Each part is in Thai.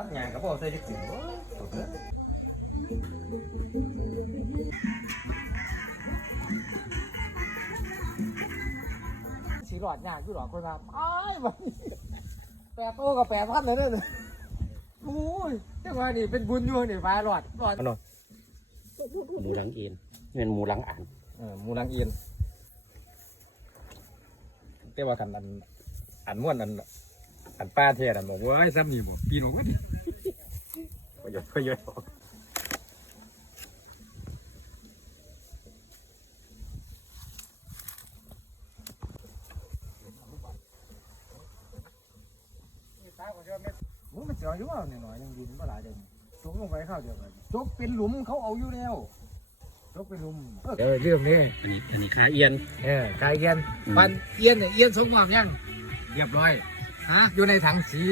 พักงานก็บอกใส่ที่กลุ่มเว้ยจบแล้วสีหลอดยากอยู่หรอกคนละไอ้ายมันแปดโตกับแปดพันเลยเด้อเนี่ยโอ้ยจังหวะนี้เป็นบุญอยู่นี่ฟ้าหลอดหลอดเอาหน่อยหมูหลังเอ็นนี่เป็นหมูหลังอ่านเออหมูลังเอียนแต่ว่ากันอันอันม้วนอัน อันป้าเทียนอันบอกว่าไอ้ซ้ำนี่บอกปีนออกมาดิประโยชน์ประโยชน์โอ้มันเสียอยู่ว่าหน่อยๆนึงดินเมื่อไหร่เดี๋ยวนี้จกลงไปข้าวเดียวกันจกเป็นหลุมเขาเอาอยู่แล้วจกเป็นหลุมเออเรื่องนี้อันนี้อันนี้ขาเอียนเออกายเอียนอืมปันเอียนเนี่ยเอียนสงความยังเรียบร้อย ฮะอยู่ในถังสี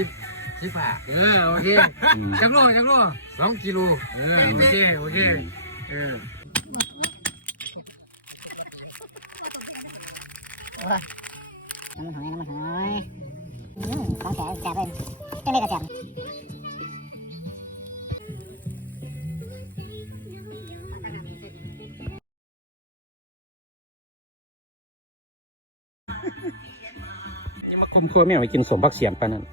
สีฟ้าเออโอเคอืมจักรโลจักรโลสองกิโลเออโอเคโอเคเออน้ำมันหอยน้ำมันหอยอืมของแถมแจกเลยจังได้กระแจก นี่มาคมครัวแม่ไปกินสมพักเสียงปานนั้น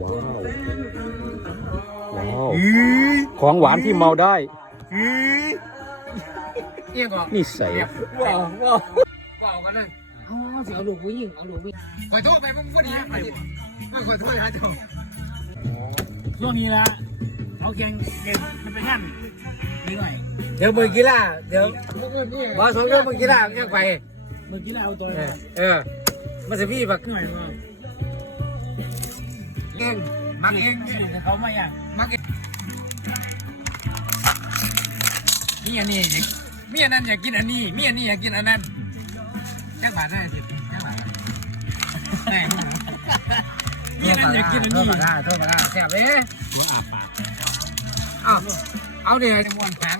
ว้าวว้าวของหวานที่เมาได้เอียงก่อนนี่ใส่ว้าวว้าวว้าวกันเลยอ๋อเสียลูกผู้หญิงเอาลูกผู้หญิงขอโทษไปมึงพูดดีไปไม่ขอโทษนะเจ้าช่วงนี้ละเขาเก่งเก่งมันเป็นงั้น นิดหน่อยเดี๋ยวมือกีฬาเดี๋ยวบอสองเรื่องมือกีฬายังไปเมื่อกี้เราเอาตัวเออเออมันจะพี่แบบหน่อยว่าเองมักเองอยู่กับเขามาอย่างมักเองมีอันนี้อยากมีอันนั้นอยากกินอันนี้มีอันนี้อยากกินอันนั้นแค่บาทได้สิแค่บาทแน่มีอันนั้นอยากกินอันนี้โทษมาได้โทษมาได้แซ่บเอ้หัวอาปากเอา เอาเนี่ยจะมวนแข็ง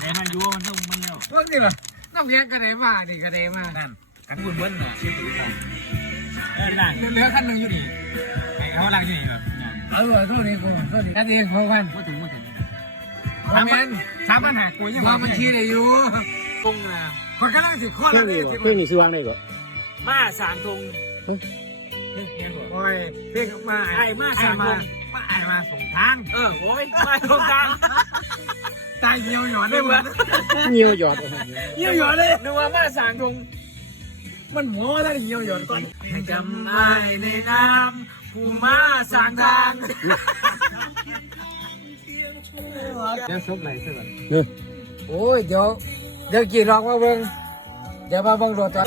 แต่มันยู่มันต้องมันเนี่ยพวกนี้เหรอน้ำเลี้ยงกระเดมาดิกระเดมานั่นกันบุญเบิ้ลน่ะเออหลังเหลือขั้นหนึ่งอยู่นี่ไอ้เขาหลังอยู่นี่เหรอเออโทษนี่กูโทษนี่กันเองพอกันพูดถึงพูดถึงสามพันสามพันหากูยังว่ามันชี้ได้อยู่กุ้งนะคนกำลังสิข้อเพื่ละอนนี่นี่นี่ซื้อวางได้ก่อมาสางทงโอ้ยเพ่งมาไอ้มาสางทง มางมาไอ้มาส่งทาง เออโอ้ยมาตรงกลางตายเหี่ยวหย่อนได้หมดเงียวหยอดเยี่ยมหยอเลยนึกว่ามาสางทงมันหัวได้เหี่ยวหย่อนก่อนจำได้ในน้ำผู้มาสางทางเดี๋ยวซุปไหนซุปไหนเนื้อโอ้ยเดี๋ยวเดี๋ยวกี่ลองมาเบิ่งเดี๋ยวมาเบิ่งรถจ้ะ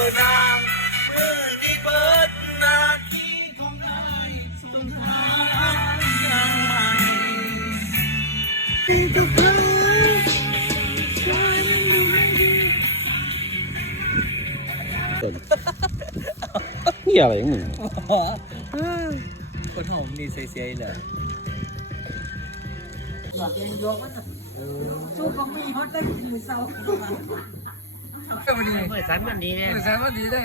นี่อะไรของมึงคนหอมนี่เสียๆเลยเมื่อดีเมื่อสันวันนี้เนี่ยเมื่อสามวันดีได้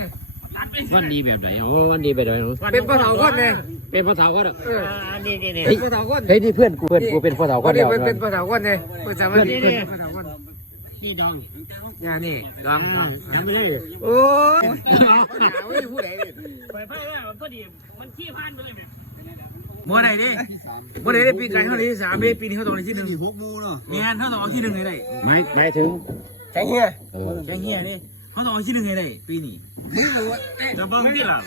วันดีแบบไหนอ๋อวันดีแบบไหนเป็นปลาเถาก้อนเลยเป็นพ่อเฒ่าก็ได้เออนี่นี่นี่เป็นปลาเถาก้อนเฮ้ยนี่เพื่อนกูเพื่อนกูเป็นพ่อเฒ่าก็วันเดีนี้ยวเป็นเป็นปลาเถาก้อนเลยเมื่อสามวันดีเป็นปลาเถาก้อนนี่ดองยานี่ลองทำไม่ได้โอ้ยโอ้ยผู้ใดเปิดไพ่ว่าพอดีมันขี้พันเลยเนี่ยบ่ได้ดิบ่ได้ได้ปีไก่เท่านี้สามเมปีนี้เขาต้องได้ที่หนึ่งหกมูเนาะเนี่ยเขาต้องเอาที่หนึ่งเลยได้ไม่หมายถึงแข่งเฮียเออแข่งเฮียนี่ เขาต้องเอาที่หนึ่งเลยได้ปีนี้มึงรู้จะเบิ้งที่หลัง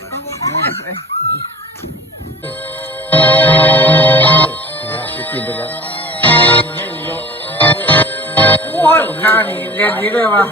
กินไปแล้วโอ้ยข้านี่เรียนนี้เลยวะ